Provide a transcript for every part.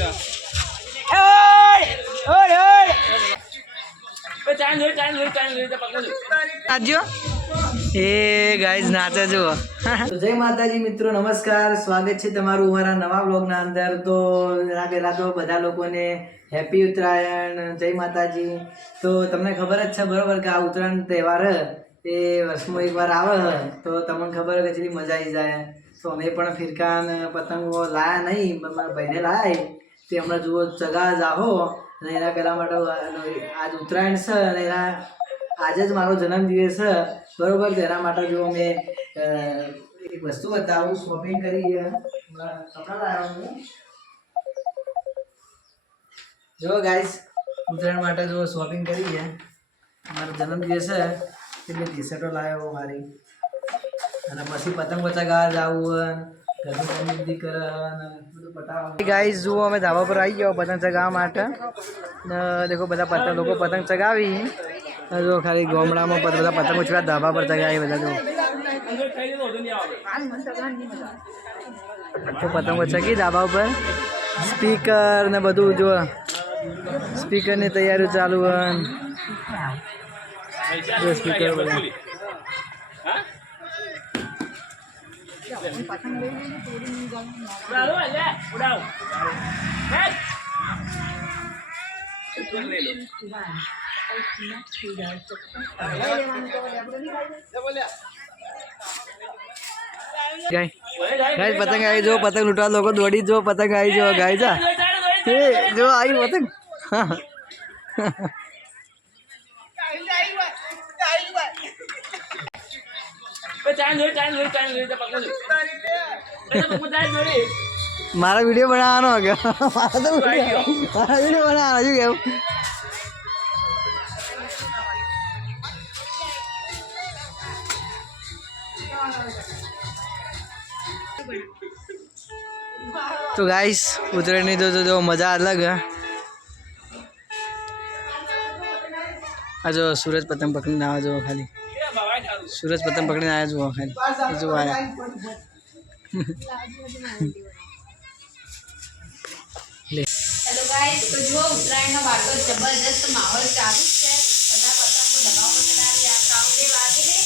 એ guys નાચે જુઓ. જય માતાજી મિત્રો, નમસ્કાર, સ્વાગત છે તમારું અમારા નવા બ્લોગના અંદર. તો પેલા તો બધા લોકોને હેપી ઉત્તરાયણ, જય માતાજી. તો તમને ખબર જ છે બરોબર કે આ ઉત્તરાયણ તહેવાર એ વર્ષમાં એકવાર આવે તો તમને ખબર કે જેટલી મજા આવી જાય. તો અમે પણ ફિરકાન પતંગો લાયા નહીં, મારા ભાઈને લાયા. તે હમણાં જુઓ ચગા જાહો અને એના પહેલાં માટે આજ ઉત્તરાયણ છે અને એના આજે જ મારો જન્મદિવસ છે બરોબર. તેના માટે જો મેં એક વસ્તુ બતાવું, શોપિંગ કરી કપડાં લાવ્યો હું. જો ગાઈસ ઉત્તરાયણ માટે જો શોપિંગ કરી છે. મારો જન્મદિવસ છે એટલે ટી શર્ટો લાવ્યો મારી, અને પછી પતંગ ચગાવવા જવું ગાઈસ. જુઓ અમે ધાબા પર આવી ગયો પતંગ ચગાવવા માટે. દેખો બધા લોકો પતંગ ચગાવી. જો ખાલી ગામડામાં બધા પતંગો ચગાવે, ધાબા પર ચગાવી બધા. જો પતંગો ચગી ધાબા ઉપર, સ્પીકર ને બધું. જો સ્પીકરની તૈયારી ચાલુ હોય. જો સ્પીકર બધા પતંગ આવી. જો પતંગ લૂંટવા લોકો દોડી. જો પતંગ આવી. જો ગાય જા જો આવી પતંગ. મારા વિડીયો બનાવવાનો મારા વિડીયો બનાવવાનો શું કેવું. તો ગાઈસ ઉત્તરાયણની તો મજા અલગ. આ જો સૂરજ પતંગ પકડીને આવે. જો ખાલી સૂરજ પતંગ પકડીને આવ્યા. જુઓ ખાલી જો આવ્યા. હેલો ગાઈસ, તો જો ઉત્તરાયણનો વાતો જબરદસ્ત માહોલ ચાલુ છે. બધા પતંગો દબાવો ચડાવી આ કાઉન્ટે વાગે છે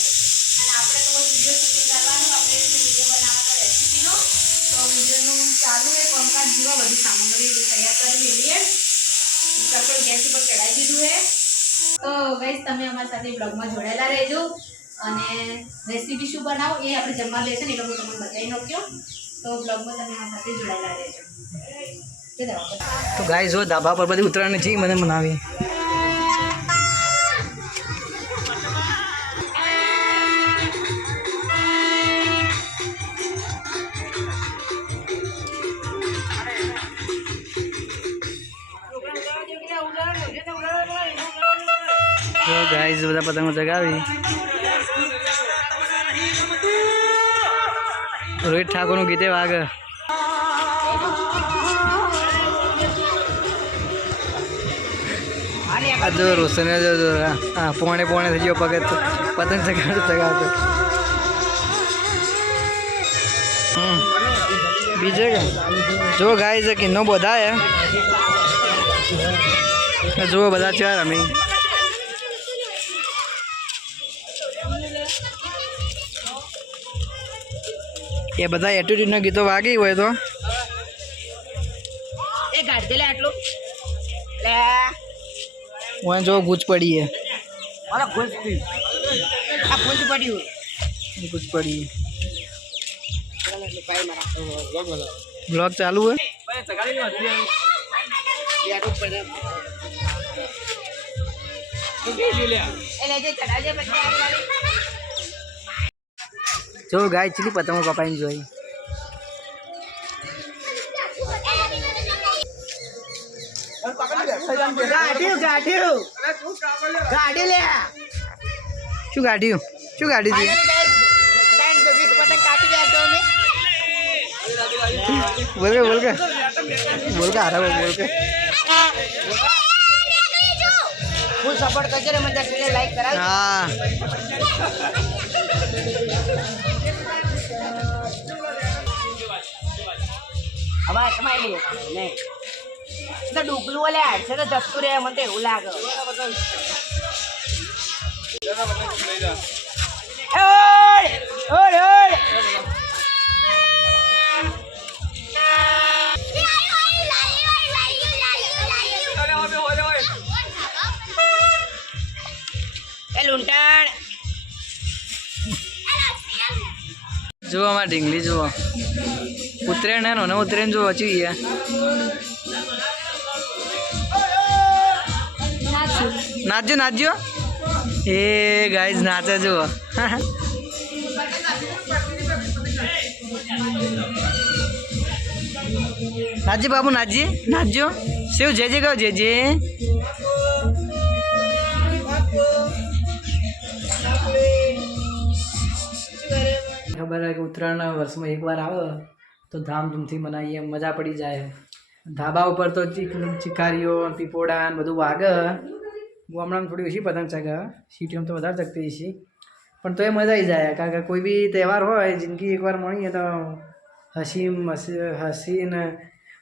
અને આપણે તો વિડિયો શૂટિંગ કરવાનું, આપણે વિડિયો બનાવવાનો રેસીપીનો. તો વિડિયોનું ચાલુ છે કામકાજ. જુઓ બધી સામગ્રી તૈયાર કરી લેલીએ. કુકર પર ગેસ ઉપર ચડાવી દીધું છે. તો ગાઈસ તમે અમારી સાથે બ્લોગમાં જોડાયેલા રહેજો અને રેસીપી શું બનાવો એ આપણે જમવા લેશે ને એ લોકો તમને બતાવી નાખ્યો. તો બ્લોગમાં તમે અમારી સાથે જોડાયેલા રહેજો. તો ગાઈસ જો ધાબા પર બધી ઉત્તરાયણ છે મને મનાવી. તો ગાઈસ બધા પતંગો ચગાવી. રોહિત ઠાકોરનું ગીતે વાગે. આ જો રોશન હા પોણે થઈ ગયો પગત પતંગ ચગાવતો. બીજે કે જો ગાય છે કિન્નો બધા જુઓ બધા ચાર અમે એ બધા એટીટ્યુડના ગીતો વાગી હોય તો એ ગાડ દે લે આટલું લે. वहाँ जो गुच पड़ी है वाला गुच पड़ी आ गुच पड़ी हो गुच पड़ी है. ब्लॉग चालू है. जो गाय चली पतंगों कपाई जोई. गाड़ी ले શું ગાડી હતી બોલ કે આરામ બોલ કે ફૂલ સપોર્ટ કરજો રે મને વિડિયો લાઈક કરાવ. હા હવે તમારી લે નહીં તો ડુગલું ઓલે હાડશે તો જતું રહે મને તો એવું લાગે. એ લૂંટાણ જુઓ અમારે ઢીંગલી જુઓ ઉતરેણ એનો ને ઉતરેણ જુઓ ચી ગયા નાચજો નાચજો એ ગાઈઝ નાચે જુઓ નાચજી બાબુ નાચજી નાચજો શિવ જે જે કહો જે જે ખબર है कि ઉત્તરાયણ વર્ષમાં એકવાર આવે તો ધામધૂમથી મનાવીએ મજા પડી જાય ધાબા ઉપર તો ચિકારીઓ પીપોડા ને બધું વાગે હું હમણાં થોડી ઓછી પતંગ ચગાવે સિટીમાં તો વધારે ચગતી છે પણ તો એ મજા આવી જાય કારણ કે કોઈ બી તહેવાર હોય જિંદગી એકવાર મળીએ તો હસીને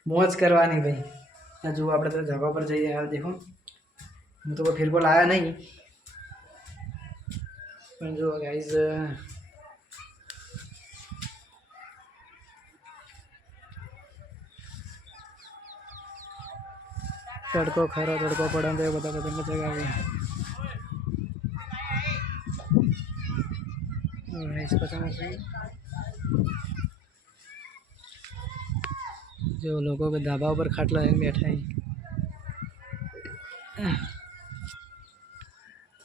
મોજ કરવાની ભાઈ જો આપણે તો ધાબા પર જઈએ હાલ દેખો હું તો કોઈ ફિરકો લાવ્યા નહીં પણ જો ગાઈઝ તડકો ખરો તડકો પડે તો એ બધા પતંગ ચગાવે પતંગ जो लोगों के ढाबा पर खाटला है बैठा है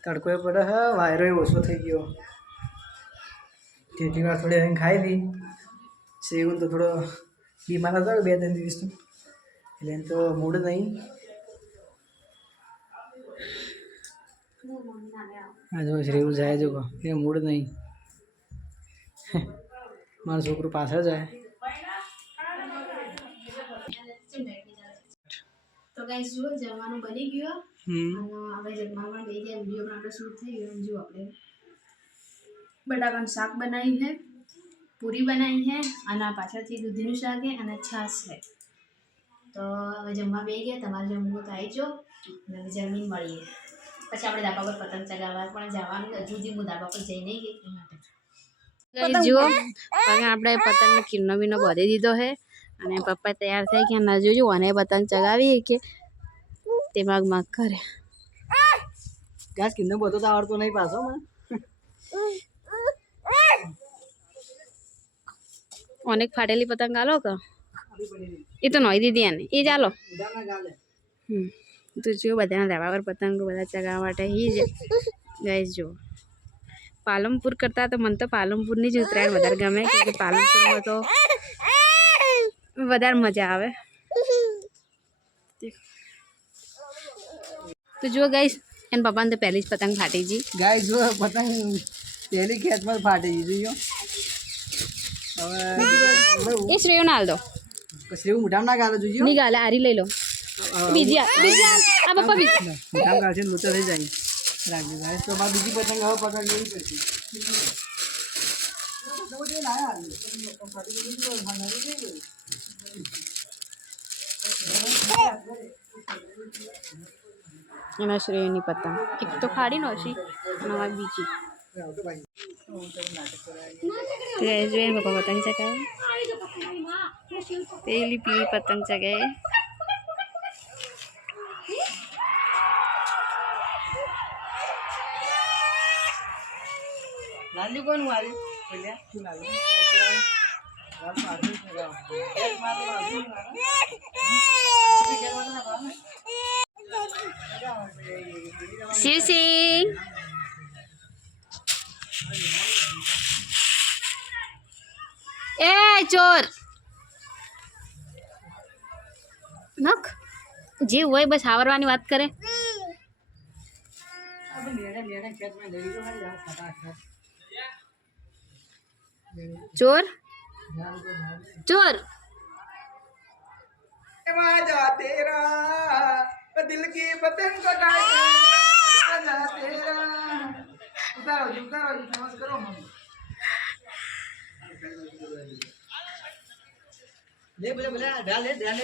तड़को पड़े है वायरो ओछो થઈ ગયો તેથી વાર થોડી અહીં ખાઈ લી સેવન તો થોડો બીમાર હતો 2-3 દિવસ તો એટલે એમ તો મૂડ નહીં આ જો શ્રેવું જાય જો એ મૂડ નહીં મારું છોકરું પાછળ જાય તો ગાઈસ જો જમવાનું બની ગયું અને હવે જમવામાં બે જે વિડિયો માં આપણે શૂટ થઈ ગયો જો આપણે બટાકાનું શાક બનાવ્યું છે પૂરી બનાવી છે અને પાછળથી દૂધીનું શાક છે અને છાશ છે તો હવે જમવા બે ગયા તમારે જમવું તો આવી જો અને જમીન મળીએ પછી આપણે ધાબા પર પતંગ ચગાવવા પણ જવાનું હજુ સુધી હું ધાબા પર જઈ નહીં ગઈ એ માટે જુઓ આપણે પતંગનો કિન્નો બીનો બાંધી દીધો છે અને પપ્પા તૈયાર થઈ ગયા ના જોજો અને પતંગ ચગાવી કે તે માગ કરે ગાસ કિન્નો બધો તો આવડતો નહીં પાછો મને અનેક ફાટેલી પતંગ આલો કે એ તો નોઈ દીધી એને એ ચાલો તો જો બધાના ધાબા પર પતંગો બધા ચગાવવા માટે એ જ ગાઈસ જો પાલનપુર કરતાં તો મને તો પાલનપુરની જ ઉત્તરાયણ વધારે ગમે કેમ કે પાલનપુરમાં તો વધારે મજા આવે તો જો ગાઈસ એન પપ્પાને તો પહેલી જ પતંગ ફાટી ગઈ ગાય જો પતંગ પહેલી ખેતમાં ફાટી ગઈ જો હવે એ શ્રેયો ના હાલ દો શ્રેવ મોઢામાં ના ગાલે જોજો નહીં ગાલે આરી લઈ લો બીજી આ પપ્પા બીજી મોઢામાં ગાલે છે લોચા થઈ જાય રાખજો ગાઈસ તો બાદ બીજી પતંગ હવે પકડ લેવી પડશે એમાં શ્રેયની પતંગ એક તો ફાડી નો છે અને આ બીજી જોઈ પપ્પા પતંગ ચગાવે પેલી પીળી પતંગ ચગાવે લાલી કોણ મારી બોલ્યા શું લાલી શિવ સિંહ એ ચોર નખ જે હોય બસ આવરવાની વાત કરે ચોર ચોર तेरा दिल की पतंग को उतारो नमस्कार करो ले बोले बोले डाल ले डाल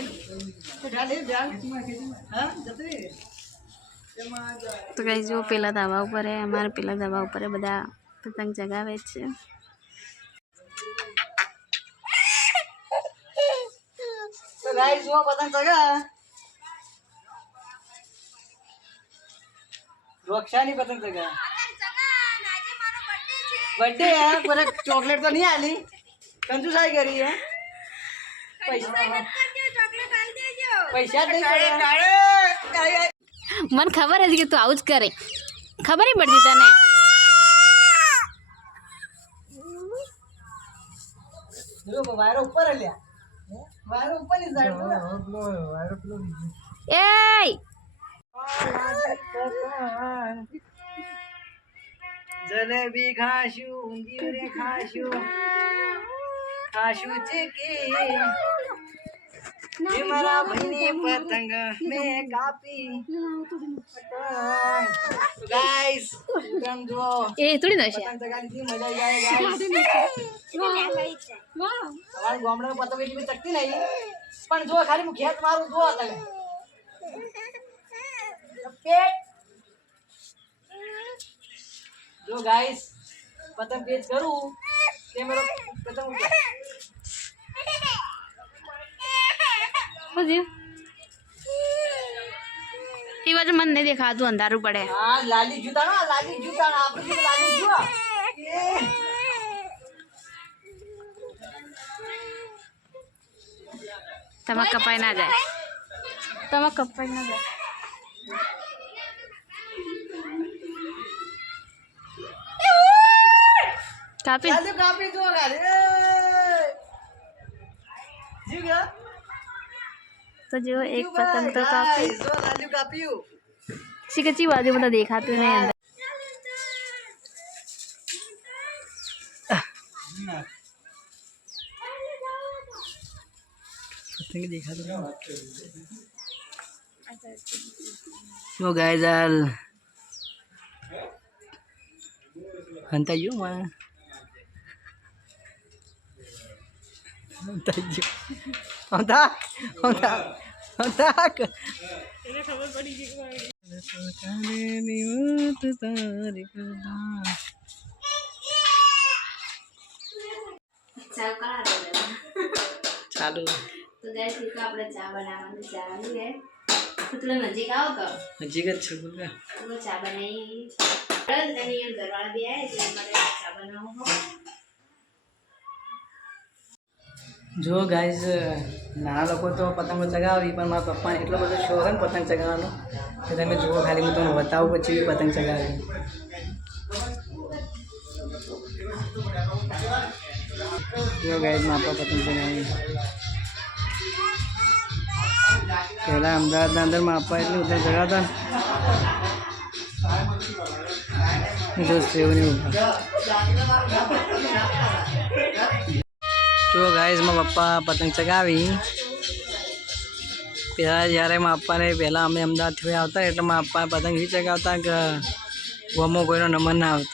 हाँ जते તો ગાઈસ જો પેલા ધાબા ઉપર હે અમારે પેલા ધાબા ઉપર હે બધા પતંગ ચગાવે છે तो गाइस वो पतंग चगा रोक्षानी पतंग चगा बर्थडे है पर चॉकलेट तो नहीं आली कंजूसाई करी है पैसा नहीं મને ખબર હતી કે તું આવું જ કરે ખબર નહીં પડતી તને देखो वायर ऊपर है लिया वायर ऊपर ही साइड पर वायर ऊपर એય जलेबी खाशू ऊंधिયું खाशू खाशू चीकी ये मारा भाईनी पतंग में कापी गाइस तुम जो એ થોડી નશે पतंग चगानी थी मजा ही आएगा गाइस हमारे गामड़े में पतंग એટલી ચકતી નહીં પણ જો ખાલી હું ખેત મારું જો તમે पेट जो गाइस पतंग पेच करूं ते मेरा पतंग उड़ गया બધું એ બાજુ મને નહીં દેખાતું અંધારું પડે हाँ लाली जूता ना आप लोग लाली जूता તમારે કપાઈ ના જાય તમારે કપાઈ ના જાય કાપી लाली कापी जो गाड़ी जी गया તો જો એક પતંગ તો કાપી जो लाली कापी हूँ શીખચી બાજુ બધા દેખાતું નહીં અંદર पतंग देखा तो so guys al hantai yuk mah hantai yuk hantak ini khabar padi ji ચાલુ તો ગાઈસ એક આપણે ચા બનાવવાનું ચાલુ છે તો તું નજીક આવો તો નજીક જ છું બોલા તો ચા બનાવી બસ એની ઘરવાળા બી આવે એટલે મારે ચા બનાવવું હોય જો ગાઈઝ નાના લોકો તો પતંગો ચગાવી પણ મારા પપ્પાને એટલો બધો શોખ ને પતંગ ચગાવવાનો કે તમે જુઓ ખાલી હું તમને બતાવું પછી બી પતંગ ચગાવી જો ગાઈઝ મારા પતંગ ચગાવી પહેલાં અમદાવાદના અંદર માપા એટલે ઉધર ચગાવતા ને જો સેવની ઉપર જો ગાઈઝ મારા પપ્પા પતંગ ચગાવી પહેલાં જ્યારે મારા પપ્પાને પહેલાં અમે અમદાવાદથી આવતા એટલે મારા પપ્પા પતંગ એવી ચગાવતા કે ગોમાં કોઈનો નંબર ના આવતો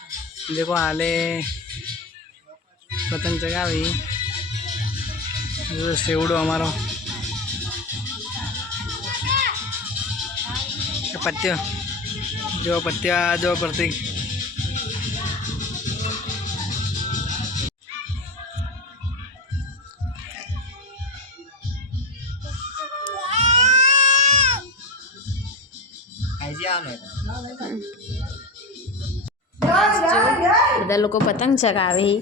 દેખો હાલે પતંગ ચગાવી જો સેવડો અમારો પત્યો જો પત્યા જો પ્રતિક બધા લોકો પતંગ ચગાવી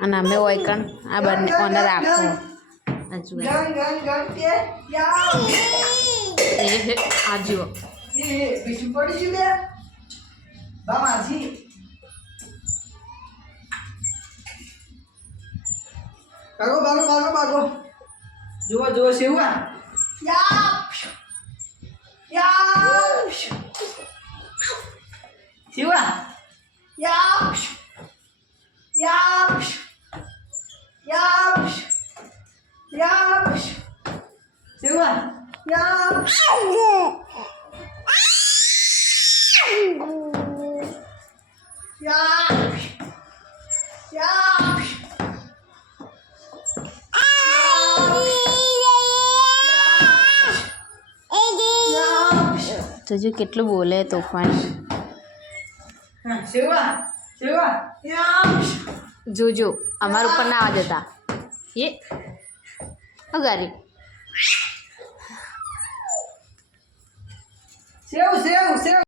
અને અમે ઓયકન આ બંને ઓને રાખો આ જુઓ બીજું પડી ગયું લે બા માસી ભાગો જુઓ સેવા સેવા જોજો કેટલું બોલે તોફાની. જોજો અમારા ઉપર ના આવવા જતા એ અગારી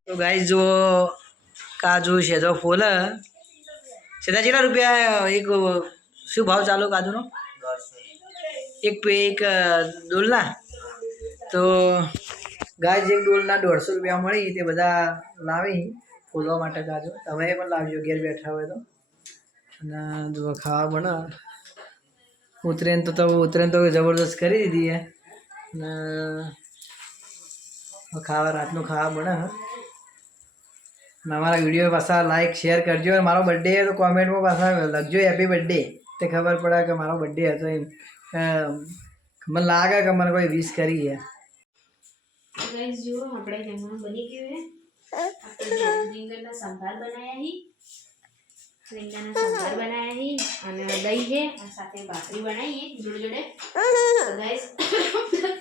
તો ગાઈસ જો કાજુ છે તો ફૂલ સીધા કેટલા રૂપિયા એક શું ભાવ ચાલુ કાજુનો એક ડોલના તો ગાઈસ એક ડોલના 150 રૂપિયા મળી તે બધા લાવી ફોલવા માટે કાજુ તમે પણ લાવજો ઘેર બેઠા હોય તો અને જો ખાવા બને ઉતરેન તો જબરદસ્ત કરી દીધી હે અને ખાવા રાતનું ખાવા બને અને અમારા વિડીયો પાછા લાઈક શેર કરજો અને મારો બર્થડે તો કોમેન્ટમાં પાછા લખજો હેપી બર્થડે તે ખબર પડે કે મારો બર્થડે હતો એમ મને લાગે કે મને કોઈ વિશ કરી છે. ગાઈસ જુઓ આપણે જમવાનું બની ગયું છે. આપણે રીંગણના સંભાર બનાવ્યા હી અને દહીં છે અને સાથે ભાખરી બનાવી જોડે જોડે. તો ગાઈસ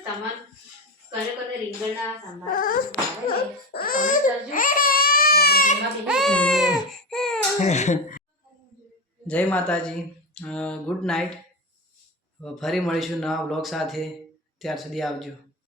તમાર કોને રીંગણના સંભાર ભાવે છે કમેન્ટ કરજો. જય માતાજી, ગુડ નાઇટ. ફરી મળીશું નવા બ્લોગ સાથે, ત્યાર સુધી આવજો.